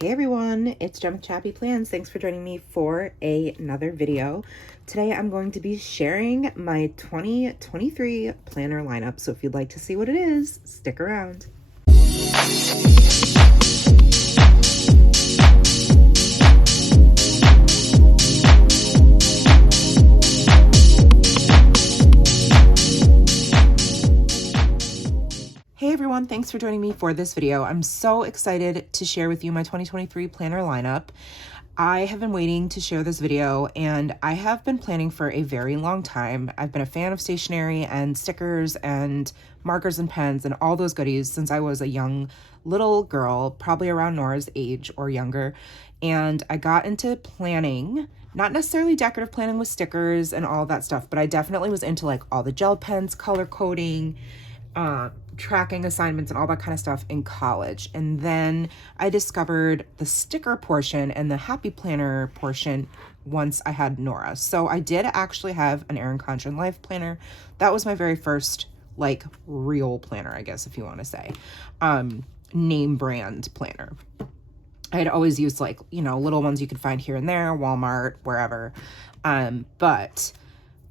Hey everyone, it's Jen with ChappyPlans. Thanks for joining me for another video. Today I'm going to be sharing my 2023 planner lineup, so if you'd like to see what it is, stick around. Hey everyone, thanks for joining me for this video. I'm so excited to share with you my 2023 planner lineup. I have been waiting to share this video and I have been planning for a very long time. I've been a fan of stationery and stickers and markers and pens and all those goodies since I was a young little girl, probably around Nora's age or younger. And I got into planning, not necessarily decorative planning with stickers and all that stuff, but I definitely was into like all the gel pens, color coding, tracking assignments and all that kind of stuff in college. And then I discovered the sticker portion and the Happy Planner portion once I had Nora. So I did actually have an Erin Condren Life planner. That was my very first like real planner, I guess, if you want to say, name brand planner. I had always used like, you know, little ones you could find here and there, Walmart, wherever. But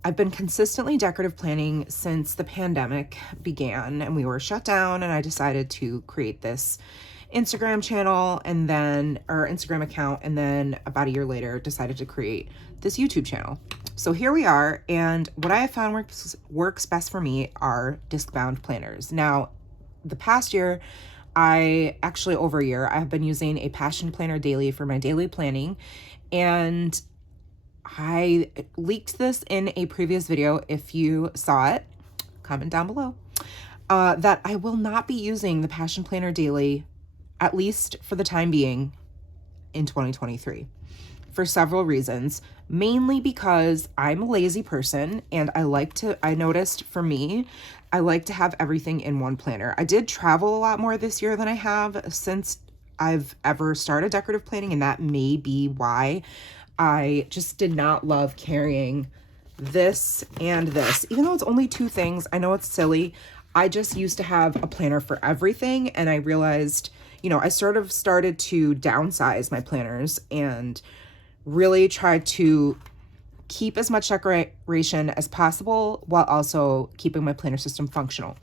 I've been consistently decorative planning since the pandemic began and we were shut down, and I decided to create this Instagram channel and then, or Instagram account, and then about a year later decided to create this YouTube channel. So here we are, and what I have found works best for me are disc-bound planners. Now, the past year, over a year, I have been using a Passion Planner daily for my daily planning, and I leaked this in a previous video. If you saw it, comment down below, that I will not be using the Passion Planner daily, at least for the time being, in 2023 for several reasons, mainly because I'm a lazy person and I noticed for me, I like to have everything in one planner. I did travel a lot more this year than I have since I've ever started decorative planning, and that may be why I just did not love carrying this and this. Even though it's only two things, I know it's silly. I just used to have a planner for everything, and I realized, you know, I sort of started to downsize my planners and really try to keep as much decoration as possible while also keeping my planner system functional.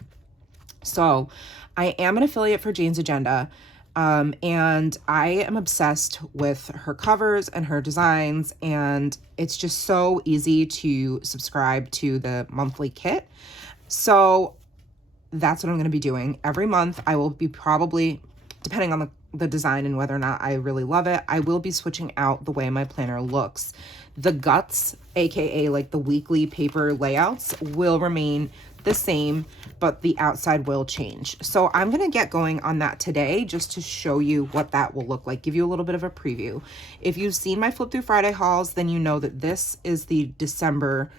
So I am an affiliate for Jane's Agenda. And I am obsessed with her covers and her designs, and it's just so easy to subscribe to the monthly kit. So that's what I'm going to be doing. Every month I will be probably, depending on the design and whether or not I really love it, I will be switching out the way my planner looks. The guts, aka like the weekly paper layouts, will remain the same, but the outside will change. So I'm going to get going on that today just to show you what that will look like, give you a little bit of a preview. If you've seen my Flip Through Friday hauls, then you know that this is the December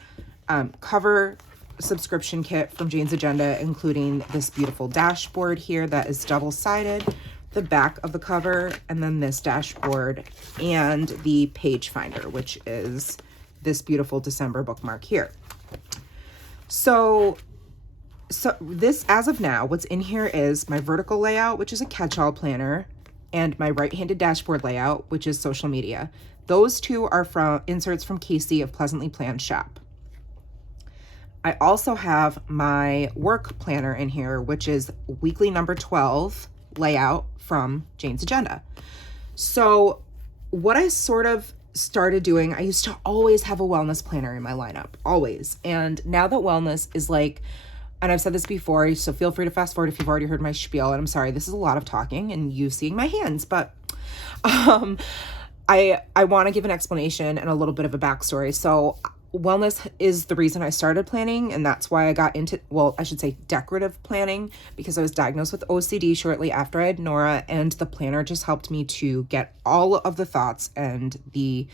cover subscription kit from Jane's Agenda, including this beautiful dashboard here that is double-sided, the back of the cover, and then this dashboard and the page finder, which is this beautiful December bookmark here. So this, as of now, what's in here is my vertical layout, which is a catch-all planner, and my right-handed dashboard layout, which is social media. Those two are from inserts from Casey of Pleasantly Planned Shop. I also have my work planner in here, which is weekly number 12 layout from Jane's Agenda. So what I sort of started doing, I used to always have a wellness planner in my lineup, always. And now that wellness is like, and I've said this before, so feel free to fast forward if you've already heard my spiel, and I'm sorry, this is a lot of talking and you seeing my hands, but I want to give an explanation and a little bit of a backstory. So wellness is the reason I started planning, and that's why I got into, well, I should say decorative planning, because I was diagnosed with OCD shortly after I had Nora, and the planner just helped me to get all of the thoughts and the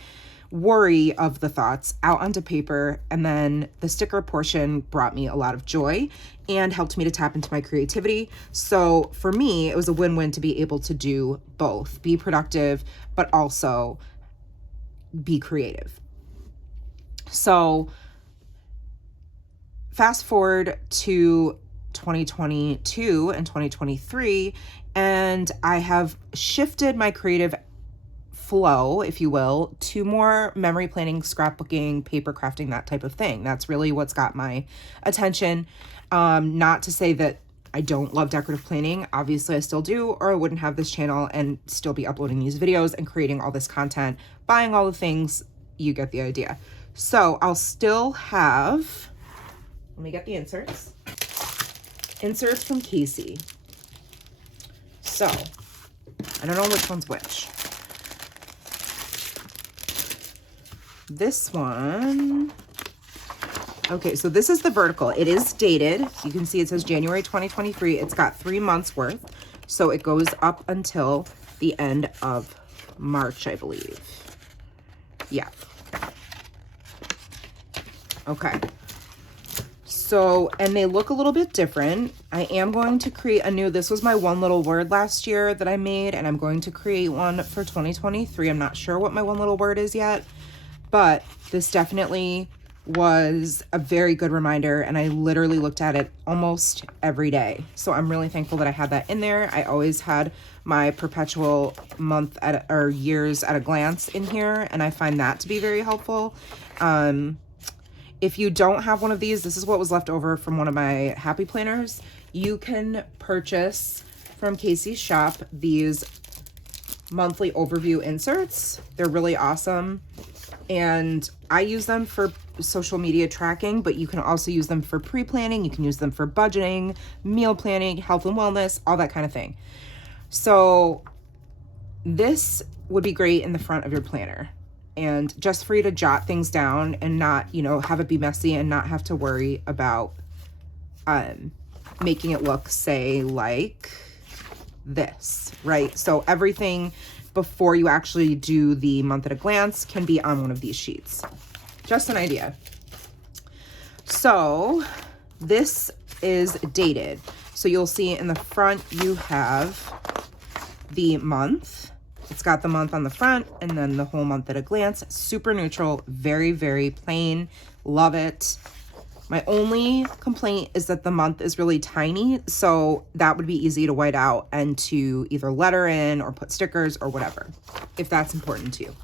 worry of the thoughts out onto paper, and then the sticker portion brought me a lot of joy and helped me to tap into my creativity. So for me, it was a win-win to be able to do both, be productive, but also be creative. So fast forward to 2022 and 2023, and I have shifted my creative flow, if you will, to more memory planning, scrapbooking, paper crafting, that type of thing. That's really what's got my attention. Not to say that I don't love decorative planning. Obviously, I still do, or I wouldn't have this channel and still be uploading these videos and creating all this content, buying all the things. You get the idea. So I'll still have, let me get the inserts. Inserts from Casey. So I don't know which one's which. This one, okay, so this is the vertical. It is dated. You can see it says January 2023. It's got 3 months worth. So it goes up until the end of March, I believe. Yeah. Okay. So, and they look a little bit different. I am going to create a new, this was my one little word last year that I made, and I'm going to create one for 2023. I'm not sure what my one little word is yet, but this definitely was a very good reminder, and I literally looked at it almost every day. So I'm really thankful that I had that in there. I always had my perpetual month at, or years at a glance in here, and I find that to be very helpful. If you don't have one of these, this is what was left over from one of my Happy Planners. You can purchase from Casey's shop these monthly overview inserts. They're really awesome. And I use them for social media tracking, but you can also use them for pre-planning. You can use them for budgeting, meal planning, health and wellness, all that kind of thing. So this would be great in the front of your planner, and just for you to jot things down and not, you know, have it be messy and not have to worry about making it look, say, like this, right? So everything before you actually do the month at a glance can be on one of these sheets. Just an idea. So this is dated. So you'll see in the front you have the month. It's got the month on the front and then the whole month at a glance. Super neutral, very, very plain. Love it. My only complaint is that the month is really tiny, so that would be easy to white out and to either letter in or put stickers or whatever, if that's important to you.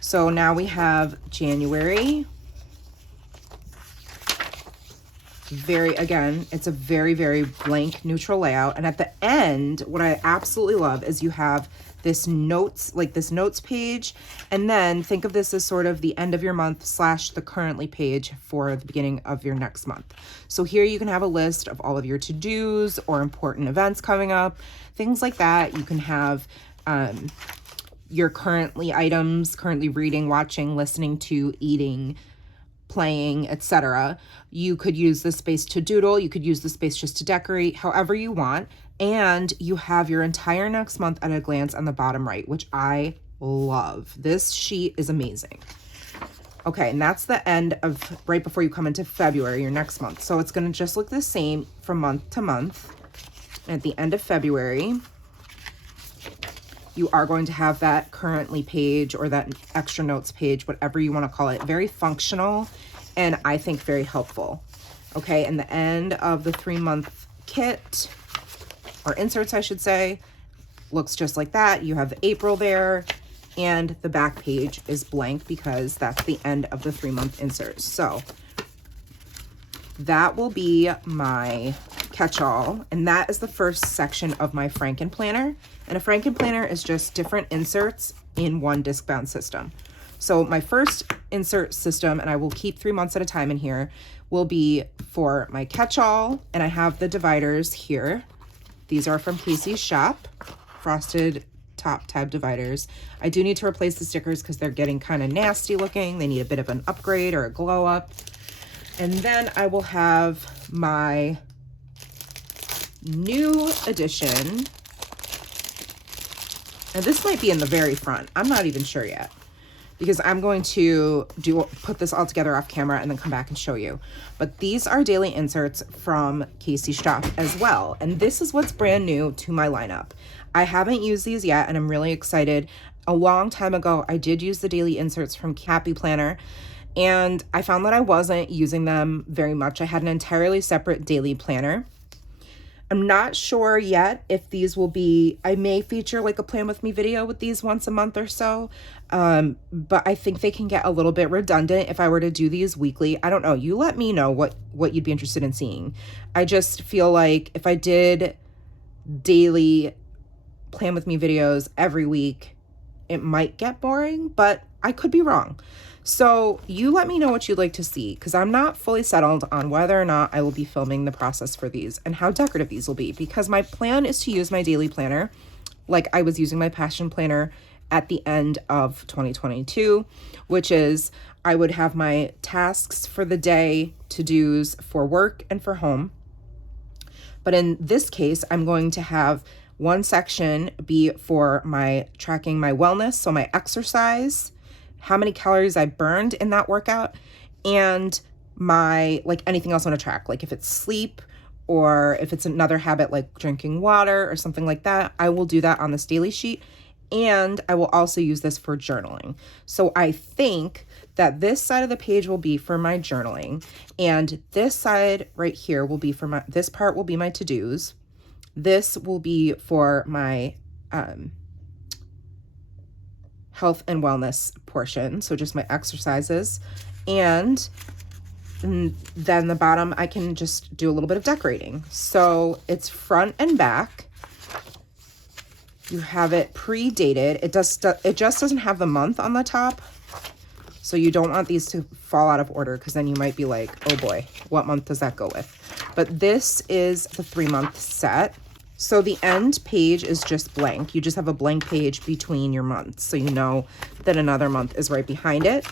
So now we have January. Again, it's a very, very blank, neutral layout. And at the end, what I absolutely love is you have this notes, like this notes page, and then think of this as sort of the end of your month / the currently page for the beginning of your next month. So here you can have a list of all of your to-dos or important events coming up, things like that. You can have your items currently reading, watching, listening to, eating, playing, etc. You could use this space to doodle. You could use the space just to decorate, however you want. And you have your entire next month at a glance on the bottom right, which I love. This sheet is amazing. Okay, and that's the end of right before you come into February, your next month. So it's going to just look the same from month to month. And at the end of February, you are going to have that currently page or that extra notes page, whatever you want to call it. Very functional and I think very helpful. Okay, and the end of the 3-month kit, or inserts I should say, looks just like that. You have April there, and the back page is blank because that's the end of the 3-month insert. So that will be my catch-all, and that is the first section of my Franken-Planner. And a Franken-Planner is just different inserts in one disc-bound system. So my first insert system, and I will keep 3 months at a time in here, will be for my catch-all, and I have the dividers here. These are from Casey's shop, frosted top tab dividers. I do need to replace the stickers because they're getting kind of nasty looking. They need a bit of an upgrade or a glow up. And then I will have my new edition, and this might be in the very front. I'm not even sure yet, because I'm going to put this all together off camera and then come back and show you. But these are daily inserts from Casey's shop as well. And this is what's brand new to my lineup. I haven't used these yet, and I'm really excited. A long time ago, I did use the daily inserts from CHAPPY Planner, and I found that I wasn't using them very much. I had an entirely separate daily planner. I'm not sure yet if these will be, I may feature like a plan with me video with these once a month or so. But I think they can get a little bit redundant if I were to do these weekly. I don't know. You let me know what you'd be interested in seeing. I just feel like if I did daily plan with me videos every week, it might get boring, but I could be wrong. So you let me know what you'd like to see, because I'm not fully settled on whether or not I will be filming the process for these and how decorative these will be, because my plan is to use my daily planner like I was using my passion planner at the end of 2022, which is I would have my tasks for the day, to-dos for work and for home. But in this case, I'm going to have one section be for my tracking my wellness, so my exercise, how many calories I burned in that workout, and my, like, anything else I want to track, like if it's sleep or if it's another habit like drinking water or something like that, I will do that on this daily sheet. And I will also use this for journaling. So I think that this side of the page will be for my journaling, and this side right here will be for my, this part will be my to-dos. This will be for my health and wellness portion, so just my exercises, and then the bottom I can just do a little bit of decorating. So it's front and back. You have it pre-dated. It just doesn't have the month on the top, so you don't want these to fall out of order, because then you might be like, oh boy, what month does that go with? But this is the 3-month set. So the end page is just blank. You just have a blank page between your months, so you know that another month is right behind it,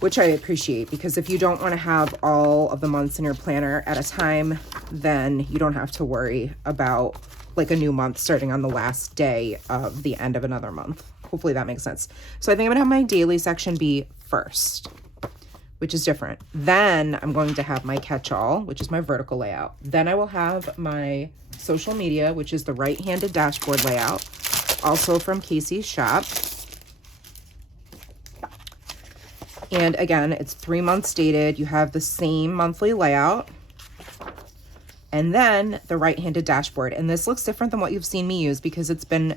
which I appreciate, because if you don't want to have all of the months in your planner at a time, then you don't have to worry about like a new month starting on the last day of the end of another month. Hopefully that makes sense. So I think I'm gonna have my daily section be first, which is different. Then I'm going to have my catch-all, which is my vertical layout. Then I will have my social media, which is the right-handed dashboard layout, also from Casey's shop. And again, it's 3 months dated. You have the same monthly layout. And then the right-handed dashboard. And this looks different than what you've seen me use, because it's been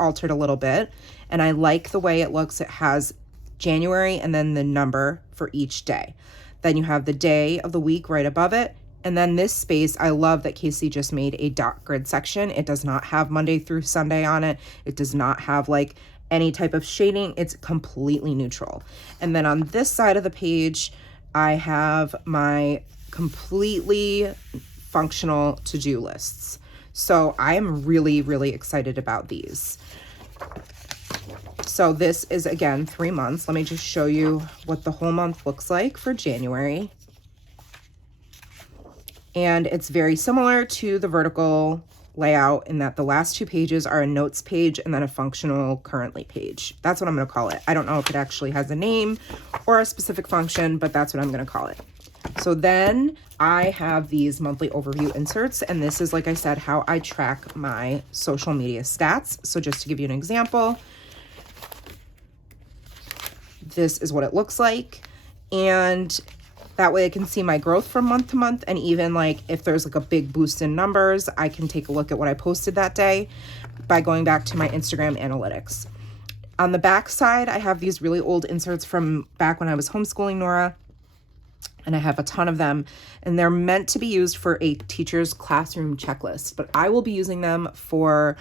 altered a little bit. And I like the way it looks. It has January and then the number for each day. Then you have the day of the week right above it. And then this space, I love that Casey just made a dot grid section. It does not have Monday through Sunday on it. It does not have like any type of shading. It's completely neutral. And then on this side of the page, I have my completely functional to-do lists. So I am really, really excited about these. So this is, again, 3 months. Let me just show you what the whole month looks like for January. And it's very similar to the vertical layout in that the last 2 pages are a notes page and then a functional currently page. That's what I'm going to call it. I don't know if it actually has a name or a specific function, but that's what I'm going to call it. So then I have these monthly overview inserts, and this is, like I said, how I track my social media stats. So just to give you an example, this is what it looks like, and that way I can see my growth from month to month, and even like if there's like a big boost in numbers, I can take a look at what I posted that day by going back to my Instagram analytics. On the back side, I have these really old inserts from back when I was homeschooling Nora, and I have a ton of them, and they're meant to be used for a teacher's classroom checklist, but I will be using them for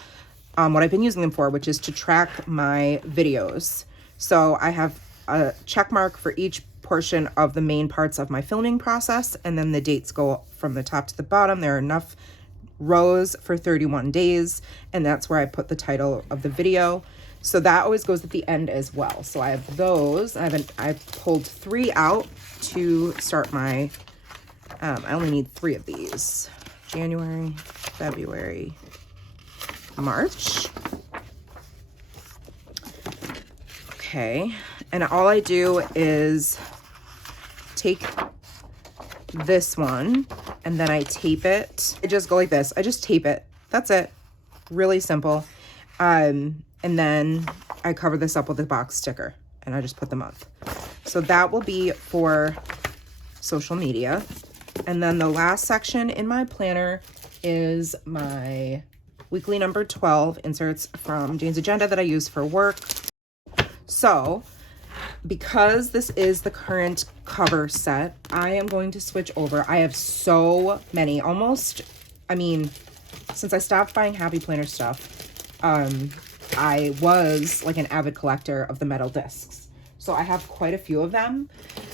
what I've been using them for, which is to track my videos. So I have a check mark for each portion of the main parts of my filming process, and then the dates go from the top to the bottom. There are enough rows for 31 days, and that's where I put the title of the video. So that always goes at the end as well. So I have those. I've pulled 3 out to start my, I only need 3 of these. January, February, March. Okay, and all I do is take this one and then I tape it. I just go like this. I just tape it. That's it. Really simple. And then I cover this up with a box sticker and I just put the month. So that will be for social media. And then the last section in my planner is my weekly number 12 inserts from Jane's Agenda that I use for work. So because this is the current cover set, I am going to switch over. I have so many, almost, I mean, since I stopped buying Happy Planner stuff, I was like an avid collector of the metal discs. So I have quite a few of them,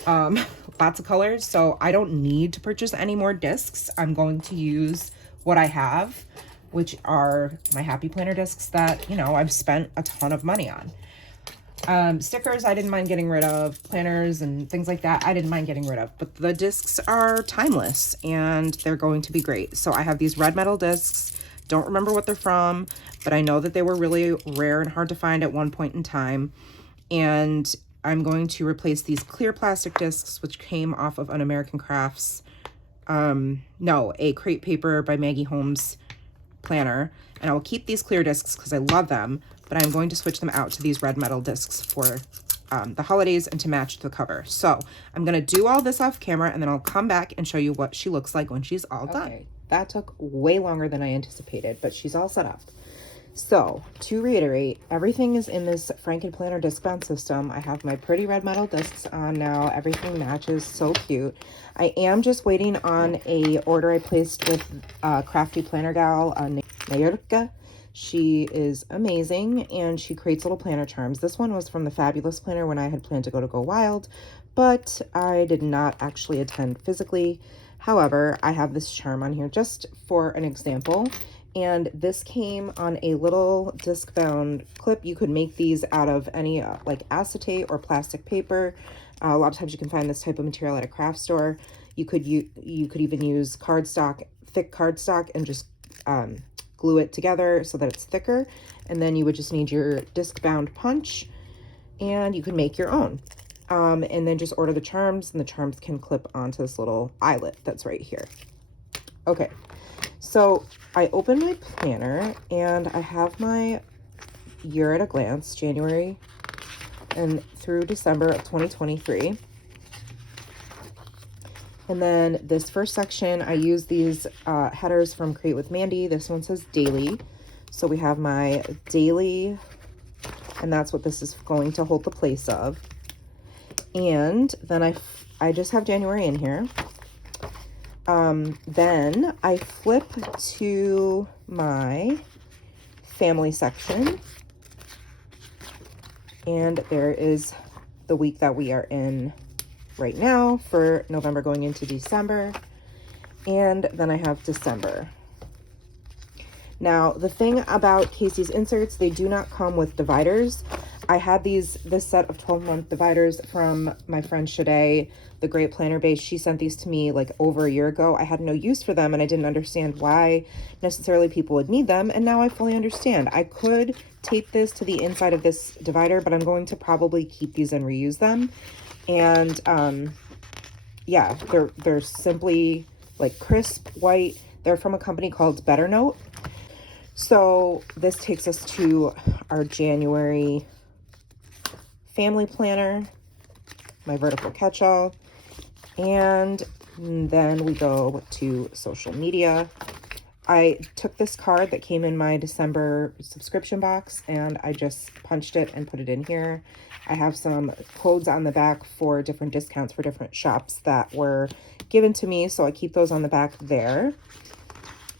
lots of colors. So I don't need to purchase any more discs. I'm going to use what I have, which are my Happy Planner discs that, you know, I've spent a ton of money on. Stickers I didn't mind getting rid of, planners and things like that I didn't mind getting rid of, but the discs are timeless and they're going to be great. So I have these red metal discs. Don't remember what they're from, but I know that they were really rare and hard to find at one point in time. And I'm going to replace these clear plastic discs, which came off of an American Crafts, a Crate Paper by Maggie Holmes planner. And I will keep these clear discs because I love them, but I'm going to switch them out to these red metal discs for the holidays and to match the cover. So I'm going to do all this off camera and then I'll come back and show you what she looks like when she's all done. That took way longer than I anticipated, but she's all set up. So to reiterate, everything is in this Franken-Planner discbound system. I have my pretty red metal discs on now. Everything matches, so cute. I am just waiting on a order I placed with crafty planner gal, Nayurka. She is amazing and she creates little planner charms. This one was from the Fabulous Planner when I had planned to go wild, but I did not actually attend physically. However, I have this charm on here just for an example. And this came on a little disc bound clip. You could make these out of any like acetate or plastic paper. A lot of times you can find this type of material at a craft store. You could even use cardstock, thick cardstock, and just glue it together so that it's thicker. And then you would just need your disc bound punch and you can make your own. And then just order the charms, and the charms can clip onto this little eyelet that's right here. Okay, so I opened my planner and I have my year at a glance, January and through December of 2023. And then this first section, I use these headers from Create with Mandy. This one says daily. So we have my daily, and that's what this is going to hold the place of. And then I just have January in here. Then I flip to my family section, and there is the week that we are in right now for November going into December. And then I have December. Now, the thing about Casey's inserts, they do not come with dividers. I had this set of 12-month dividers from my friend Shade, the Great Planner Base. She sent these to me like over a year ago. I had no use for them and I didn't understand why necessarily people would need them. And now I fully understand. I could tape this to the inside of this divider, but I'm going to probably keep these and reuse them. And yeah, they're simply like crisp white. They're from a company called Better Note. So this takes us to our January family planner, my vertical catch-all, and then we go to social media. I took this card that came in my December subscription box and I just punched it and put it in here. I have some codes on the back for different discounts for different shops that were given to me, so I keep those on the back there.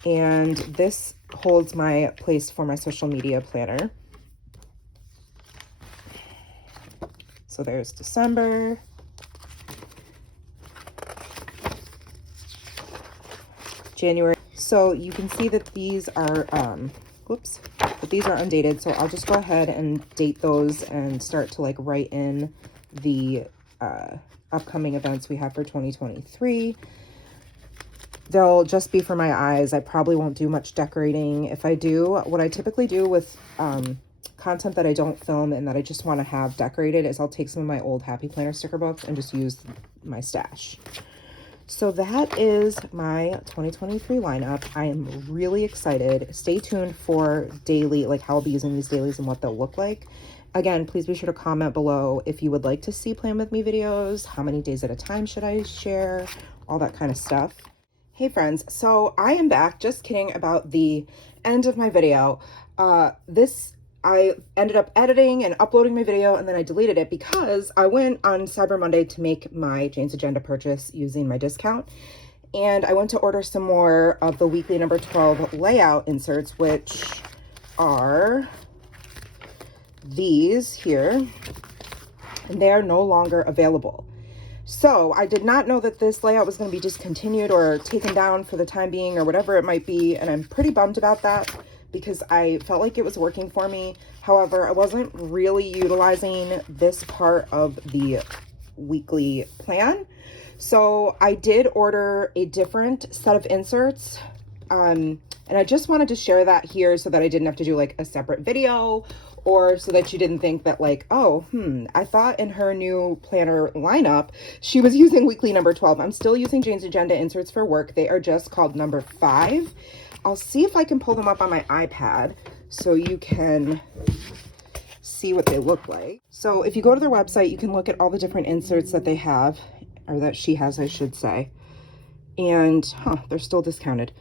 And this holds my place for my social media planner. So there's December. January. So you can see that these are, that these are undated. So I'll just go ahead and date those and start to like write in the upcoming events we have for 2023. They'll just be for my eyes. I probably won't do much decorating. If I do, what I typically do with content that I don't film and that I just want to have decorated is I'll take some of my old Happy Planner sticker books and just use my stash. So that is my 2023 lineup. I am really excited. Stay tuned for daily, like how I'll be using these dailies and what they'll look like. Again, please be sure to comment below if you would like to see Plan With Me videos, how many days at a time should I share, all that kind of stuff. Hey friends, so I am back. Just kidding about the end of my video. I ended up editing and uploading my video, and then I deleted it because I went on Cyber Monday to make my Jane's Agenda purchase using my discount. And I went to order some more of the weekly number 12 layout inserts, which are these here, and they are no longer available. So I did not know that this layout was going to be discontinued or taken down for the time being or whatever it might be, and I'm pretty bummed about that, because I felt like it was working for me. However, I wasn't really utilizing this part of the weekly plan. So I did order a different set of inserts. And I just wanted to share that here so that I didn't have to do like a separate video, or so that you didn't think that like, oh, I thought in her new planner lineup, she was using weekly number 12. I'm still using Jane's Agenda inserts for work. They are just called number 5. I'll see if I can pull them up on my iPad so you can see what they look like. So if you go to their website, you can look at all the different inserts that they have, or that she has, I should say. And, they're still discounted.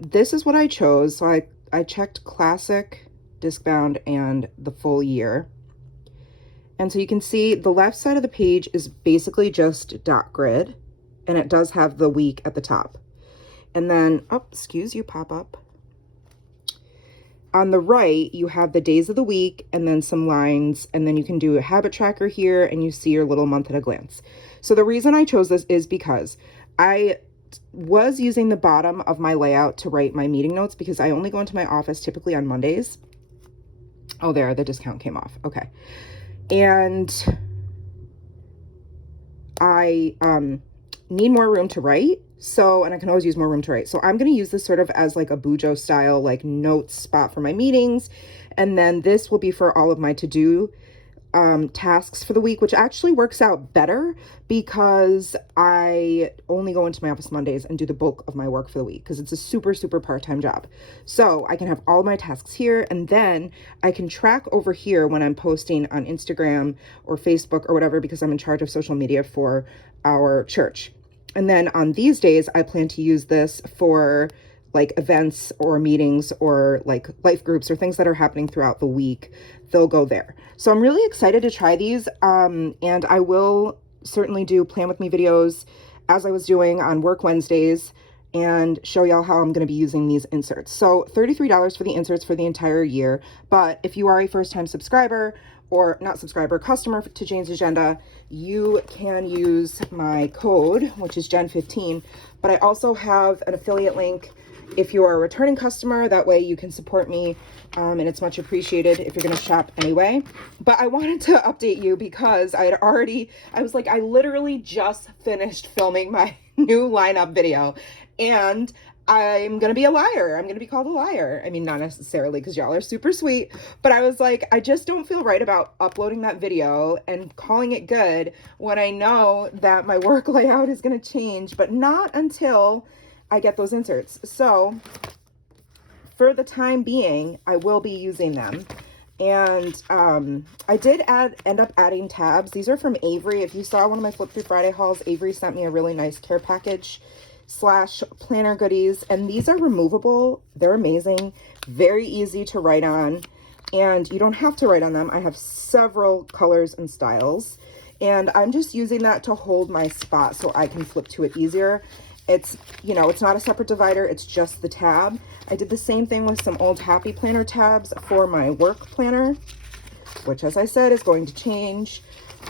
This is what I chose. So I checked classic, discbound, and the full year. And so you can see the left side of the page is basically just dot grid, and it does have the week at the top. And then, excuse you, pop up. On the right, you have the days of the week and then some lines, and then you can do a habit tracker here and you see your little month at a glance. So the reason I chose this is because I was using the bottom of my layout to write my meeting notes, because I only go into my office typically on Mondays. Oh, there, the discount came off. Okay. And I need more room to write. So, and I can always use more room to write. So I'm going to use this sort of as like a Bujo style, like notes spot for my meetings. And then this will be for all of my to-do tasks for the week, which actually works out better because I only go into my office Mondays and do the bulk of my work for the week, because it's a super, super part-time job. So I can have all my tasks here, and then I can track over here when I'm posting on Instagram or Facebook or whatever, because I'm in charge of social media for our church. And then on these days, I plan to use this for like events or meetings or like life groups or things that are happening throughout the week. They'll go there. So I'm really excited to try these. And I will certainly do Plan With Me videos as I was doing on Work Wednesdays and show y'all how I'm going to be using these inserts. So $33 for the inserts for the entire year. But if you are a first-time subscriber, or not subscriber, customer to Jane's Agenda, you can use my code, which is Jen15. But I also have an affiliate link if you are a returning customer. That way you can support me, and it's much appreciated if you're going to shop anyway. But I wanted to update you because I literally just finished filming my new lineup video, and I'm going to be a liar. I'm going to be called a liar. I mean, not necessarily, because y'all are super sweet, but I was like, I just don't feel right about uploading that video and calling it good when I know that my work layout is going to change, but not until I get those inserts. So for the time being, I will be using them. And I did end up adding tabs. These are from Avery. If you saw one of my Flip Through Friday hauls, Avery sent me a really nice care package / planner goodies, and these are removable. They're amazing, very easy to write on, and you don't have to write on them. I have several colors and styles, and I'm just using that to hold my spot so I can flip to it easier. It's, you know, it's not a separate divider, it's just the tab. I did the same thing with some old Happy Planner tabs for my work planner, which, as I said, is going to change.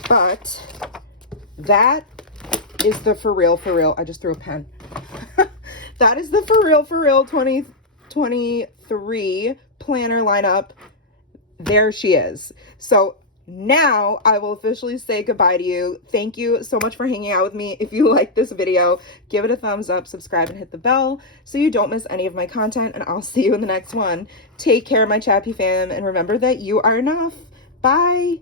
But that is the for real, I just threw a pen. That is the for real 2023 planner lineup. There she is. So now I will officially say goodbye to you. Thank you so much for hanging out with me. If you like this video, give it a thumbs up, subscribe, and hit the bell so you don't miss any of my content, and I'll see you in the next one. Take care, my Chappy fam, and remember that you are enough. Bye.